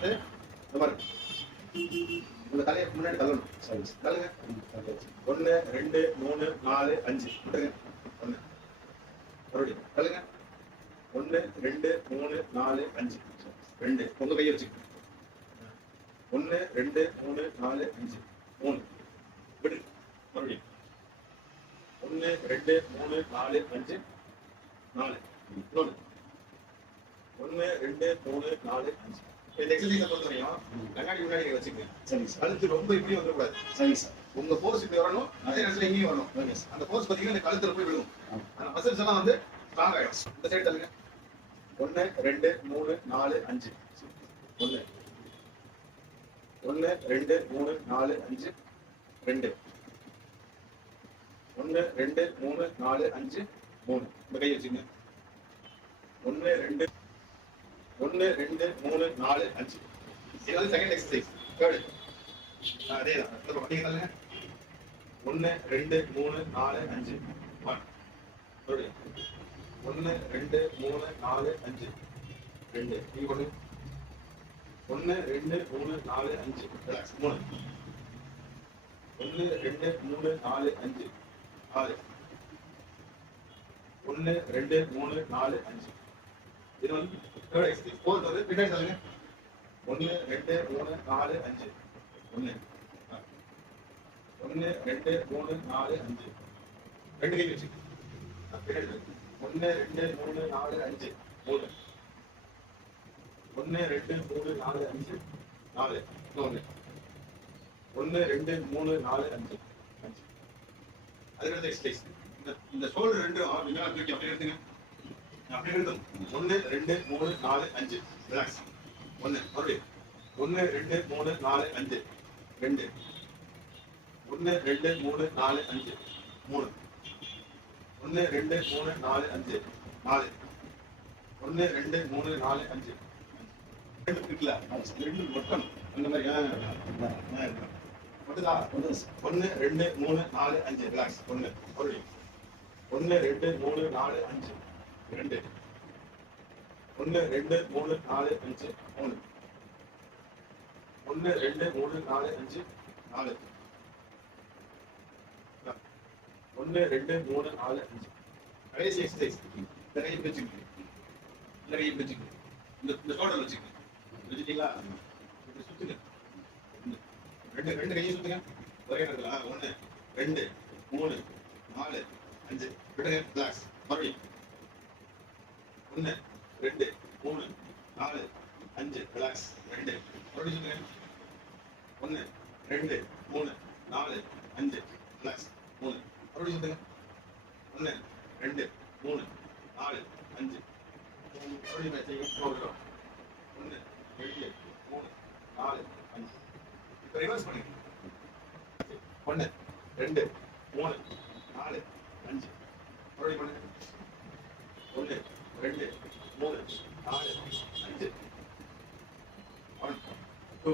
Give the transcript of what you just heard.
வந்து இந்த மாதிரி உங்க தலையை முன்னாடி தள்ளணும். சரி. தள்ளுங்க. ஒன்னு ரெண்டு மூணு நாலு அஞ்சு. விட்டுருங்க. ஒன்னு மறுபடியும் தள்ளுங்க. ஒன்னு ரெண்டு மூணு நாலு அஞ்சு. ரெண்டு. உங்க கையை வச்சுக்கோங்க ஒன்னு ரெண்டு மூணு நாலு அஞ்சு. மூணு. விடு. மறுபடியும். ஒன்னு ரெண்டு மூணு நாலு அஞ்சு. நாலு. இன்னொன்னு ஒன்னு ரெண்டு மூணு நாலு அஞ்சு. இந்த எக்ஸசைஸை பொறுத்த வரையும் கண்ணாடி முன்னாடி நீங்க வச்சுக்கோங்க. சரி சார். கழுத்து ரொம்ப இப்படி வந்துடக்கூடாது சரி சார். உங்க போர்ஸ் இப்படி வரணும் அதே நேரத்துல இங்கேயும் வரணும். அந்த போர்ஸ் பாத்தீங்கன்னா இந்த கழுத்துல போய் விழுகும் ஆ. அந்த மசில்ஸ் எல்லாம் வந்து ஸ்ட்ராங் ஆயிடும். இந்த சைடு தள்ளுங்க. ஒன்னு ரெண்டு மூணு நாலு அஞ்சு. ஒன்னு ஒன்னு ரெண்டு மூணு நாலு அஞ்சு. ரெண்டு. ஒன்னு ரெண்டு மூணு நாலு அஞ்சு மூணு. இந்த கை வச்சுங்க ஒன்னு ரெண்டு ஒன்னு ரெண்டு மூணு நாலு அஞ்சு. இது வந்து செகண்ட் எக்ஸசைஸ் தேர்டு அதே தான். ஒன்னு ரெண்டு மூணு நாலு அஞ்சு. ஒன் ஒன்னு ரெண்டு மூணு நாலு அஞ்சு. ரெண்டு. நீ ஒண்ணு. ஒன்னு ரெண்டு மூணு நாலு அஞ்சு. ரிலாக்ஸ் மூணு. ஒன்னு ரெண்டு மூணு நாலு அஞ்சு. ஆறு. ஒன்னு ரெண்டு மூணு நாலு அஞ்சு. இது வந்து தேர்ட் எக்ஸசைஸ் ஃபோர்த் வந்து பின்னாடி சொல்லுங்க ஒன்னு ரெண்டு மூணு நாலு அஞ்சு ஒன்னு ஒன்னு ரெண்டு மூணு நாலு அஞ்சு ரெண்டு கை வச்சு பின்னாடி ஒன்னு ரெண்டு மூணு நாலு அஞ்சு மூணு ஒன்னு ரெண்டு மூணு நாலு அஞ்சு நாலு ஒன்று ஒன்னு ரெண்டு மூணு நாலு அஞ்சு அஞ்சு அதுக்கடுத்து எக்ஸசைஸ் இந்த இந்த ஷோல்டர் ரெண்டு அப்படின்னா தூக்கி அப்படியே எடுத்துங்க அப்படியே எடுத்து ஒன்னு ரெண்டு மூணு நாலு அஞ்சு ரிலாக்ஸ் ஒன்று மறுபடியும் ஒன்னு ரெண்டு மூணு நாலு அஞ்சு ரெண்டு ஒன்னு ரெண்டு மூணு நாலு அஞ்சு மூணு ஒன்னு ரெண்டு மூணு நாலு அஞ்சு நாலு ஒன்னு ரெண்டு மூணு நாலு அஞ்சு இருக்குல்ல ரெண்டு மொத்தம் அந்த மாதிரி மட்டுதா ஓகே ரெண்டு மூணு நாலு அஞ்சு ரிலாக்ஸ் மறுபடியும் ரெண்டு மூணு நாலு அஞ்சு ரெண்டு. ஒன்று ரெண்டு மூணு நாலு அஞ்சு மூணு. ஒன்று ரெண்டு மூணு நாலு அஞ்சு நாலு. ஒன்று ரெண்டு மூணு நாலு அஞ்சு. கடைசி எக்ஸசைஸ் இந்த கையை பிடிச்சிக்கணும் இந்த கையை பிடிச்சிக்கணும் இந்த இந்த ஷோல்டர் வச்சுக்கணும். வச்சுட்டீங்களா இப்படி சுத்துங்க. ரெண்டு ரெண்டு கையை சுத்துங்க. ஒரே நேரத்தில் ஒன்று ரெண்டு மூணு நாலு அஞ்சு. விடுங்க ரிலாக்ஸ் மறுபடியும். ஒன்று ரெண்டு மூணு நாலு அஞ்சு ரிலாக்ஸ் ரெண்டு. மறுபடியும் சொல்லுங்க. ஒன்று ரெண்டு மூணு நாலு அஞ்சு ரிலாக்ஸ் மூணு. மறுபடியும் சொல்லுங்க. ஒன்று ரெண்டு மூணு நாலு அஞ்சு. மறுபடியும் செய்யுங்க. ஒன்று ரெண்டு மூணு நாலு அஞ்சு. இப்போ ரிவர்ஸ் பண்ணுங்க ஒன்று ரெண்டு மூணு நாலு அஞ்சு. மறுபடியும் பண்ணுங்க ஒன்று ரெண்டு மூணு நாலு அஞ்சு ஒன் டூ